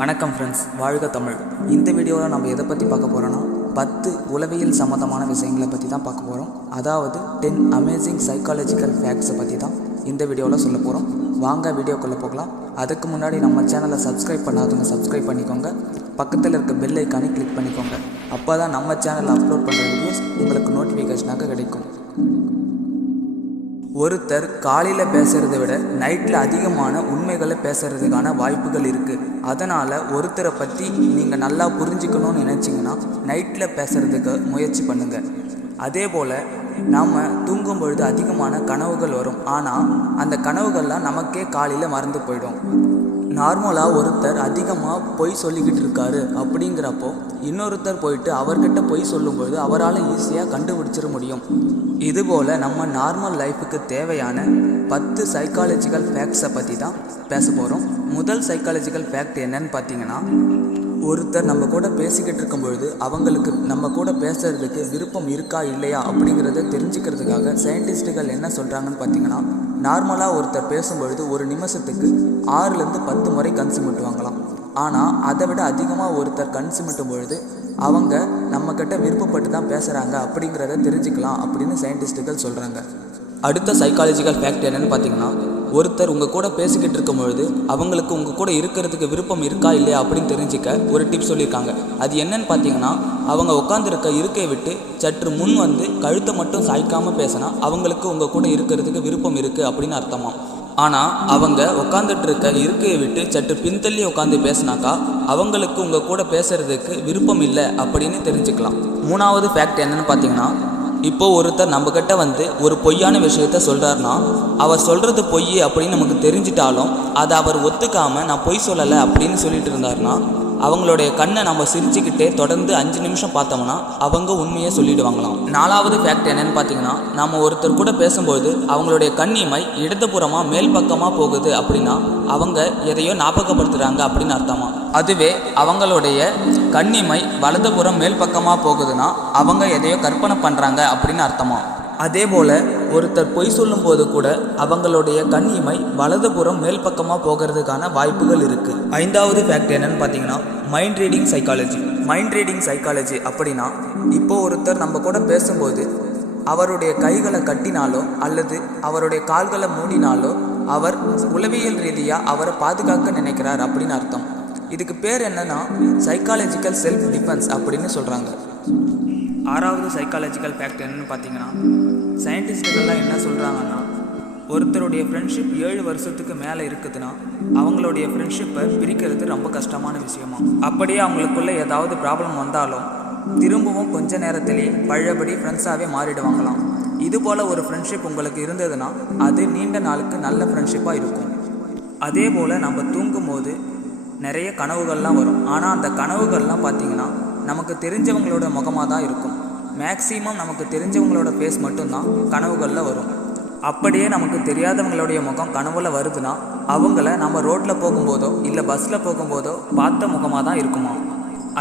வணக்கம் ஃப்ரெண்ட்ஸ், வாழ்க தமிழ். இந்த வீடியோவில் நம்ம எதை பற்றி பார்க்க போகிறோன்னா 10 உளவியல் சம்மந்தமான விஷயங்களை பற்றி தான் பார்க்க போகிறோம். அதாவது 10 அமேசிங் சைக்காலஜிக்கல் ஃபேக்ட்ஸை பற்றி தான் இந்த வீடியோவில் சொல்ல போகிறோம். வாங்க வீடியோக்குள்ளே போகலாம். அதுக்கு முன்னாடி நம்ம சேனலை சப்ஸ்கிரைப் பண்ணாதவங்க சப்ஸ்கிரைப் பண்ணிக்கோங்க. பக்கத்தில் இருக்க பெல் ஐக்கானை கிளிக் பண்ணிக்கோங்க. அப்போ தான் நம்ம சேனலில் அப்லோட் பண்ணுற வீடியோஸ் உங்களுக்கு நோட்டிஃபிகேஷனாக கிடைக்கும். ஒருத்தர் காலையில் பேசுகிறத விட நைட்டில் அதிகமான உண்மைகளை பேசுகிறதுக்கான வாய்ப்புகள் இருக்குது. அதனால் ஒருத்தரை பற்றி நீங்கள் நல்லா புரிஞ்சுக்கணும்னு நினச்சிங்கன்னா நைட்டில் பேசுகிறதுக்கு முயற்சி பண்ணுங்கள். அதே போல் நாம் தூங்கும் பொழுது அதிகமான கனவுகள் வரும். ஆனால் அந்த கனவுகள்லாம் நமக்கே காலையில் மறந்து போயிடும். நார்மலாக ஒருத்தர் அதிகமாக பொய் சொல்லிக்கிட்டு இருக்காரு அப்படிங்கிறப்போ இன்னொருத்தர் போயிட்டு அவர்கிட்ட பொய் சொல்லும்பொழுது அவரால் ஈஸியாக கண்டுபிடிச்சிட முடியும். இதுபோல் நம்ம நார்மல் லைஃபுக்கு தேவையான 10 சைக்காலஜிக்கல் ஃபேக்ட்ஸை பற்றி தான் பேச போகிறோம். முதல் சைக்காலஜிக்கல் ஃபேக்ட் என்னன்னு பார்த்தீங்கன்னா, ஒருத்தர் நம்ம கூட பேசிக்கிட்டு இருக்கும் பொழுது அவங்களுக்கு நம்ம கூட பேசுகிறதுக்கு விருப்பம் இருக்கா இல்லையா அப்படிங்கிறத தெரிஞ்சுக்கிறதுக்காக சயின்டிஸ்ட்டுகள் என்ன சொல்கிறாங்கன்னு பார்த்தீங்கன்னா, நார்மலாக ஒருத்தர் பேசும்பொழுது ஒரு நிமிஷத்துக்கு 6லேருந்து 10 முறை கண் சிமிட்டுவாங்களாம். ஆனால் அதை விட அதிகமாக ஒருத்தர் கண் சிமிட்டும் பொழுது அவங்க நம்மக்கிட்ட விருப்பப்பட்டு தான் பேசுகிறாங்க அப்படிங்கிறத தெரிஞ்சுக்கலாம் அப்படின்னு சயின்டிஸ்ட்டுகள் சொல்கிறாங்க. அடுத்த சைக்காலஜிக்கல் ஃபேக்ட் என்னென்னு பார்த்தீங்கன்னா, ஒருத்தர் உங்கள் கூட பேசிக்கிட்டு இருக்கும் பொழுது அவங்களுக்கு உங்கள் கூட இருக்கிறதுக்கு விருப்பம் இருக்கா இல்லையா அப்படின்னு தெரிஞ்சிக்க ஒரு டிப் சொல்லியிருக்காங்க. அது என்னன்னு பார்த்தீங்கன்னா, அவங்க உட்காந்துருக்க இருக்கையை விட்டு சற்று முன் வந்து கழுத்தை மட்டும் சாய்க்காமல் பேசினா அவங்களுக்கு உங்கள் கூட இருக்கிறதுக்கு விருப்பம் இருக்குது அப்படின்னு அர்த்தமா. ஆனால் அவங்க உட்காந்துட்டு இருக்க இருக்கையை விட்டு சற்று பின்தள்ளி உட்காந்து பேசினாக்கா அவங்களுக்கு உங்கள் கூட பேசுகிறதுக்கு விருப்பம் இல்லை அப்படின்னு தெரிஞ்சுக்கலாம். மூணாவது ஃபேக்ட் என்னன்னு பார்த்தீங்கன்னா, இப்போது ஒருத்தர் நம்மக்கிட்ட வந்து ஒரு பொய்யான விஷயத்த சொல்கிறாருன்னா அவர் சொல்கிறது பொய் அப்படின்னு நமக்கு தெரிஞ்சிட்டாலும் அதை அவர் ஒத்துக்காமல் நான் பொய் சொல்லலை அப்படின்னு சொல்லிட்டு இருந்தாருன்னா அவங்களுடைய கண்ணை நம்ம சிரிச்சுக்கிட்டே தொடர்ந்து 5 நிமிஷம் பார்த்தோம்னா அவங்க உண்மையை சொல்லிடுவாங்களாம். நாலாவது ஃபேக்ட் என்னன்னு பார்த்தீங்கன்னா, நம்ம ஒருத்தர் கூட பேசும்போது அவங்களுடைய கண்ணிமை இடதுபுறமாக மேல் பக்கமாக போகுது அப்படின்னா அவங்க எதையோ ஞாபகப்படுத்துகிறாங்க அப்படின்னு அர்த்தமா. அதுவே அவங்களுடைய கண்ணிமை வலதுபுறம் மேல் பக்கமாக போகுதுன்னா அவங்க எதையோ கற்பனை பண்ணுறாங்க அப்படின்னு அர்த்தமா. அதே போல் ஒருத்தர் பொய் சொல்லும்போது கூட அவங்களுடைய கண் இமை வலதுபுறம் மேல் பக்கமாக போகிறதுக்கான வாய்ப்புகள் இருக்குது. ஐந்தாவது ஃபேக்ட் என்னன்னு பார்த்தீங்கன்னா, mind reading psychology. Mind reading psychology அப்படின்னா, இப்போது ஒருத்தர் நம்ம கூட பேசும்போது அவருடைய கைகளை கட்டினாலோ அல்லது அவருடைய கால்களை மூடினாலோ அவர் உளவியல் ரீதியாக அவரை பாதுகாக்க நினைக்கிறார் அப்படின்னு அர்த்தம். இதுக்கு பேர் என்னன்னா சைக்காலஜிக்கல் செல்ஃப் டிஃபென்ஸ் அப்படின்னு சொல்கிறாங்க. ஆறாவது சைக்காலஜிக்கல் ஃபேக்ட் என்னன்னு பார்த்தீங்கன்னா, சயின்டிஸ்ட்டுகள்லாம் என்ன சொல்கிறாங்கன்னா, ஒருத்தருடைய ஃப்ரெண்ட்ஷிப் 7 வருஷத்துக்கு மேலே இருக்குதுன்னா அவங்களுடைய ஃப்ரெண்ட்ஷிப்பை பிரிக்கிறது ரொம்ப கஷ்டமான விஷயமா. அப்படியே அவங்களுக்குள்ளே ஏதாவது ப்ராப்ளம் வந்தாலும் திரும்பவும் கொஞ்ச நேரத்திலேயே பழையபடி ஃப்ரெண்ட்ஸாகவே மாறிடுவாங்களாம். இதுபோல் ஒரு ஃப்ரெண்ட்ஷிப் உங்களுக்கு இருந்ததுன்னா அது நீண்ட நாளுக்கு நல்ல ஃப்ரெண்ட்ஷிப்பாக இருக்கும். அதே போல் நம்ம தூங்கும்போது நிறைய கனவுகள்லாம் வரும். ஆனால் அந்த கனவுகள்லாம் பார்த்திங்கன்னா நமக்கு தெரிஞ்சவங்களோட முகமாக தான் இருக்கும். மேக்ஸிமம் நமக்கு தெரிஞ்சவங்களோட ஃபேஸ் மட்டும்தான் கனவுகளில் வரும். அப்படியே நமக்கு தெரியாதவங்களுடைய முகம் கனவுல வருதுன்னா அவங்கள நம்ம ரோட்டில் போகும்போதோ இல்லை பஸ்ஸில் போகும்போதோ பார்த்த முகமாக தான் இருக்குமா.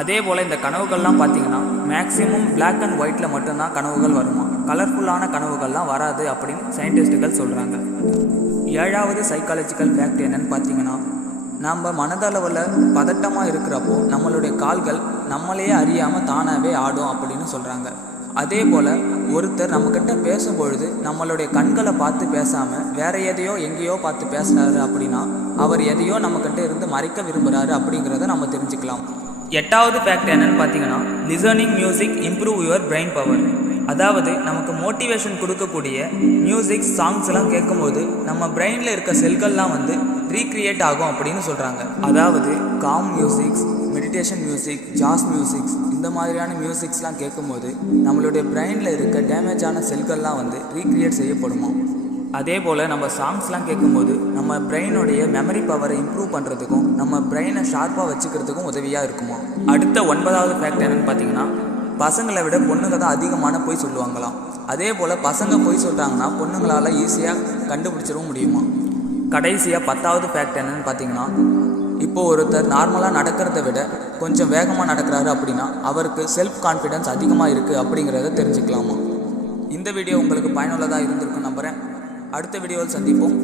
அதே போல் இந்த கனவுகள்லாம் பார்த்திங்கன்னா மேக்ஸிமம் பிளாக் அண்ட் ஒயிட்டில் மட்டும்தான் கனவுகள் வருமா. கலர்ஃபுல்லான கனவுகள்லாம் வராது அப்படின்னு சயின்டிஸ்ட்டுகள் சொல்கிறாங்க. ஏழாவது சைக்காலஜிக்கல் ஃபேக்ட் என்னன்னு பார்த்தீங்கன்னா, நம்ம மனதளவில் பதட்டமாக இருக்கிறப்போ நம்மளுடைய கால்கள் நம்மளையே அறியாமல் தானாகவே ஆடும் அப்படின்னு சொல்கிறாங்க. அதே போல் ஒருத்தர் நம்மக்கிட்ட பேசும்பொழுது நம்மளுடைய கண்களை பார்த்து பேசாமல் வேறு எதையோ எங்கேயோ பார்த்து பேசுகிறாரு அப்படின்னா அவர் எதையோ நம்மக்கிட்ட இருந்து மறைக்க விரும்புகிறாரு அப்படிங்கிறத நம்ம தெரிஞ்சுக்கலாம். எட்டாவது ஃபேக்ட் என்னன்னு பார்த்தீங்கன்னா, listening music improve your brain power. அதாவது நமக்கு மோட்டிவேஷன் கொடுக்கக்கூடிய மியூசிக் சாங்ஸ்லாம் கேட்கும்போது நம்ம பிரெயினில் இருக்க செல்கள்லாம் வந்து ரீக்ரியேட் ஆகும் அப்படின்னு சொல்கிறாங்க. அதாவது காம் மியூசிக்ஸ், மெடிடேஷன் மியூசிக், ஜாஸ் மியூசிக்ஸ் இந்த மாதிரியான மியூசிக்ஸ்லாம் கேட்கும்போது நம்மளுடைய பிரெயினில் இருக்க டேமேஜான செல்கள்லாம் வந்து ரீக்ரியேட் செய்யப்படுமா. அதே போல் நம்ம சாங்ஸ்லாம் கேட்கும்போது நம்ம பிரெயினுடைய மெமரி பவரை இம்ப்ரூவ் பண்ணுறதுக்கும் நம்ம பிரெயினை ஷார்ப்பாக வச்சுக்கிறதுக்கும் உதவியாக இருக்குமா. அடுத்த 9வது ஃபேக்ட் என்னன்னு பார்த்தீங்கன்னா, பசங்களை விட பொண்ணுங்க தான் அதிகமான பொய் சொல்லுவாங்களாம். அதே போல் பசங்க பொய் சொல்கிறாங்கன்னா பொண்ணுங்களால் ஈஸியாக கண்டுபிடிச்சிடவும் முடியுமா. கடைசியாக 10வது ஃபேக்ட் என்னன்னு பார்த்தீங்கன்னா, இப்போது ஒருத்தர் நார்மலாக நடக்கிறத விட கொஞ்சம் வேகமாக நடக்கிறாரு அப்படின்னா அவருக்கு செல்ஃப் கான்ஃபிடென்ஸ் அதிகமாக இருக்குது அப்படிங்கிறத தெரிஞ்சுக்கலாமா. இந்த வீடியோ உங்களுக்கு பயனுள்ளதாக இருந்திருக்குன்னு நம்புகிறேன். அடுத்த வீடியோவில் சந்திப்போம்.